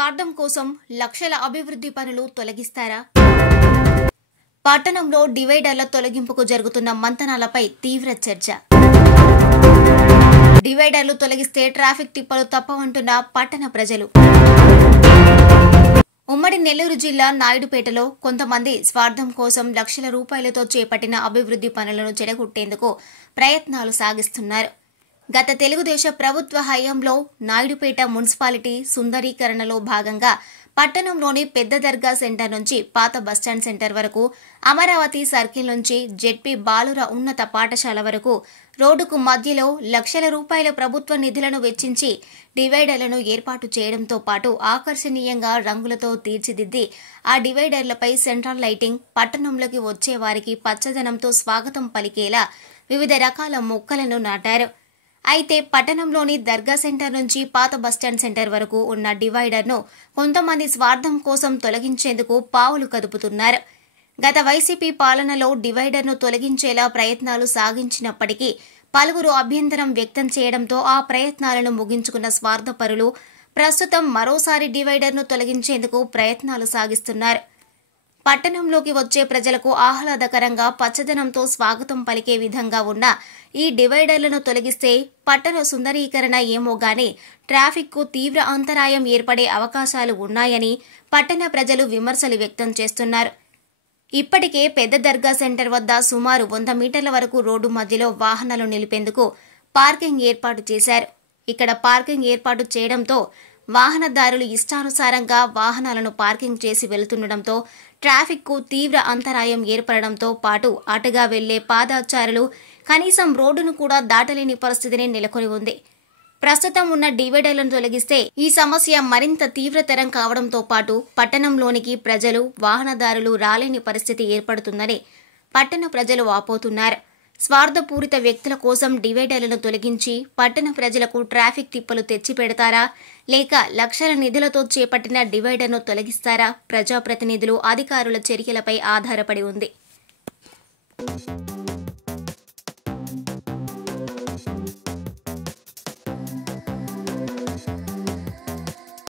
స్వార్థం కోసం లక్షల అభివృద్ధి పనులు తొలగిస్తారా? పట్టణంలో డివైడర్ల తొలగింపుకు జరుగుతున్న మంతనాలపై తీవ్ర చర్చ. డివైడర్లు తొలగిస్తే ట్రాఫిక్ తిప్పలు తప్పవంటున్న పట్టణ ప్రజలు. ఉమ్మడి నెల్లూరు జిల్లా నాయుడుపేటలో కొంతమంది స్వార్థం కోసం లక్షల రూపాయలతో చేపట్టిన అభివృద్ధి పనులను చెడగొట్టేందుకు ప్రయత్నాలు సాగిస్తున్నారు. గత తెలుగుదేశం ప్రభుత్వ హయాంలో నాయుడుపేట మున్సిపాలిటీ సుందరీకరణలో భాగంగా పట్టణంలోని పెద్ద దర్గా సెంటర్ నుంచి పాత బస్టాండ్ సెంటర్ వరకు, అమరావతి సర్కిల్ నుంచి జెడ్పీ బాలుర ఉన్నత పాఠశాల వరకు రోడ్డుకు మధ్యలో లక్షల రూపాయల ప్రభుత్వ నిధులను వెచ్చించి డివైడర్లను ఏర్పాటు చేయడంతో పాటు ఆకర్షణీయంగా రంగులతో తీర్చిదిద్ది ఆ డివైడర్లపై సెంట్రల్ లైటింగ్, పట్టణంలోకి వచ్చే వారికి పచ్చదనంతో స్వాగతం పలికేలా వివిధ రకాల మొక్కలను నాటారు. అయితే పట్టణంలోని దర్గా సెంటర్ నుంచి పాత బస్టాండ్ సెంటర్ వరకు ఉన్న డివైడర్ను కొంతమంది స్వార్థం కోసం తొలగించేందుకు పావులు కదుపుతున్నారు. గత వైసీపీ పాలనలో డివైడర్ను తొలగించేలా ప్రయత్నాలు సాగించినప్పటికీ పలువురు అభ్యంతరం వ్యక్తం చేయడంతో ఆ ప్రయత్నాలను ముగించుకున్న స్వార్థపరులు ప్రస్తుతం మరోసారి డివైడర్ను తొలగించేందుకు ప్రయత్నాలు సాగిస్తున్నారు. పట్టణంలోకి వచ్చే ప్రజలకు ఆహ్లాదకరంగా పచ్చదనంతో స్వాగతం పలికే విధంగా ఉన్న ఈ డివైడర్లను తొలగిస్తే పట్టణ సుందరీకరణ ఏమో గానీ ట్రాఫిక్కు తీవ్ర అంతరాయం ఏర్పడే అవకాశాలు ఉన్నాయని పట్టణ ప్రజలు విమర్శలు వ్యక్తం చేస్తున్నారు. ఇప్పటికే పెద్ద దర్గా సెంటర్ వద్ద సుమారు 100 మీటర్ల వరకు రోడ్డు మధ్యలో వాహనాలు నిలిపేందుకు పార్కింగ్ ఏర్పాటు చేశారు. ఇక్కడ పార్కింగ్ ఏర్పాటు చేయడంతో వాహనదారులు ఇష్టానుసారంగా వాహనాలను పార్కింగ్ చేసి వెళుతుండటంతో ట్రాఫిక్కు తీవ్ర అంతరాయం ఏర్పడడంతో పాటు అటుగా వెళ్లే పాదచారులు కనీసం రోడ్డును కూడా దాటలేని పరిస్థితిని నెలకొని ఉంది. ప్రస్తుతం ఉన్న డివైడర్లను తొలగిస్తే ఈ సమస్య మరింత తీవ్రతరం కావడంతో పాటు పట్టణంలోనికి ప్రజలు, వాహనదారులు రాలేని పరిస్థితి ఏర్పడుతుందని పట్టణ ప్రజలు వాపోతున్నారు. స్వార్థపూరిత వ్యక్తుల కోసం డివైడర్లను తొలగించి పట్టణ ప్రజలకు ట్రాఫిక్ తిప్పలు తెచ్చిపెడతారా, లేక లక్షల నిధులతో చేపట్టిన డివైడర్ను తొలగిస్తారా? ప్రజాప్రతినిధులు, అధికారుల చర్యలపై ఆధారపడి ఉంది.